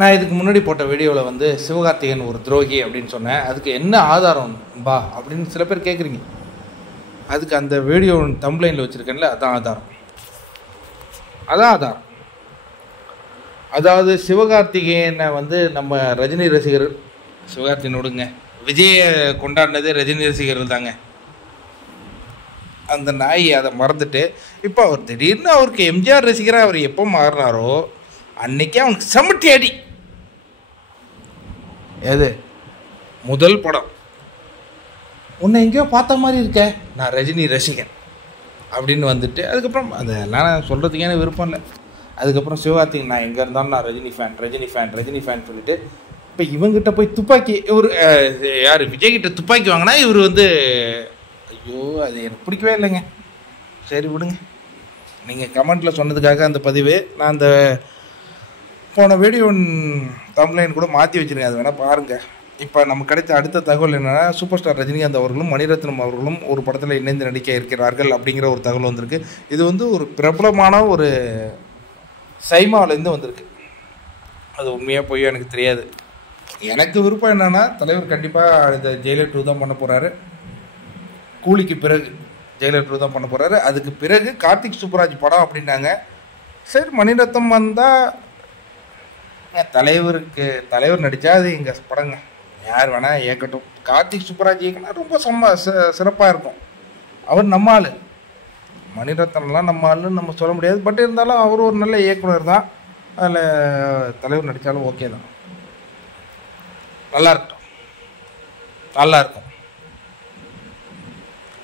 நான் இதுக்கு முன்னாடி போட்ட வீடியோவில் வந்து சிவகார்த்திகேயன் ஒரு துரோகி அப்படின்னு சொன்னேன். அதுக்கு என்ன ஆதாரம் பா அப்படின்னு சில பேர் கேட்குறீங்க. அதுக்கு அந்த வீடியோ தம்ப்லைனில் வச்சுருக்கேன்ல, அதான் ஆதாரம். அதாவது சிவகார்த்திகேயனை வந்து நம்ம ரஜினி ரசிகர்கள், சிவகார்த்திகேயன் விடுங்க, விஜயை கொண்டாடினதே ரஜினி ரசிகர்கள் தாங்க. அந்த நாய் அதை மறந்துட்டு இப்போ அவர் திடீர்னு அவருக்கு எம்ஜிஆர் ரசிகராக அவர் எப்போ மாறினாரோ அன்னைக்கே அவனுக்கு சமட்டி அடி. எது முதல் படம் உன்னை எங்கேயோ பார்த்த மாதிரி இருக்க, நான் ரஜினி ரசிகன் அப்படின்னு வந்துட்டு அதுக்கப்புறம் அதெல்லாம் நான் சொல்கிறதுக்கு எனக்கு விருப்பம் இல்லை. அதுக்கப்புறம் சிவகார்த்திகேயன் நான் எங்கே இருந்தாலும் நான் ரஜினி ஃபேன் சொல்லிட்டு இப்போ இவங்கிட்ட போய் துப்பாக்கி, இவர் யார் விஜய்கிட்ட துப்பாக்கி வாங்கினா இவர் வந்து ஐயோ அது எனக்கு பிடிக்கவே இல்லைங்க. சரி விடுங்க, நீங்கள் கமெண்ட்டில் சொன்னதுக்காக அந்த பதிவு நான் அந்த போன வீடியோ தம்ப்லைன் கூட மாற்றி வச்சுருங்க, அது வேணால் பாருங்கள். இப்போ நமக்கு கிடைத்த அடுத்த தகவல் என்னென்னா, சூப்பர் ஸ்டார் ரஜினிகாந்த் அவர்களும் மணிரத்னம் அவர்களும் ஒரு படத்தில் இணைந்து நடிக்க இருக்கிறார்கள் அப்படிங்கிற ஒரு தகவல் வந்திருக்கு. இது வந்து ஒரு பிரபலமான ஒரு சைமாவிலேருந்து வந்திருக்கு. அது உண்மையாக போய் எனக்கு தெரியாது. எனக்கு விருப்பம் என்னென்னா, தலைவர் கண்டிப்பாக இந்த ஜெயிலர் 2 தான் பண்ண போகிறாரு. கூலிக்கு பிறகு ஜெயிலர் 2 தான் பண்ண போகிறாரு. அதுக்கு பிறகு கார்த்திக் சுப்புராஜ் படம் அப்படின்னாங்க. சரி மணிரத்னம் வந்தால் தலைவர் நடித்தா அது எங்கள் படங்க, யார் வேணால் இயக்கட்டும். கார்த்திக் சுப்புராஜ் இயக்கினா ரொம்ப சிறப்பாக இருக்கும். அவர் நம்ம ஆள், மணிரத்னம்லாம் நம்ம ஆளுன்னு நம்ம சொல்ல முடியாது. பட் இருந்தாலும் அவர் ஒரு நல்ல இயக்குனர் தான். அதில் தலைவர் நடித்தாலும் ஓகே தான், நல்லா இருக்கும்.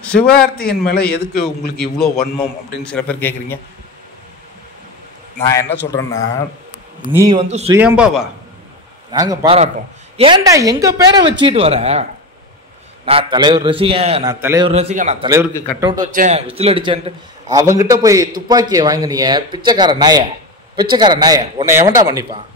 சிவகார்த்திகேயன் மேலே எதுக்கு உங்களுக்கு இவ்வளோ வன்மம் அப்படின்னு சில பேர் கேட்குறீங்க. நான் என்ன சொல்கிறேன்னா, நீ வந்து சுயம்பாவா, நாங்கள் பாராட்டோம். ஏன்டா எங்கள் பேரை வச்சுக்கிட்டு வர, நான் தலைவர் ரசிகன், நான் தலைவருக்கு கட் அவுட் வச்சேன், விசில் அடித்தேன்ட்டு அவங்ககிட்ட போய் துப்பாக்கியை வாங்கினிய பிச்சைக்கார நாய, உன்னை எவன்டா பண்ணிப்பான்?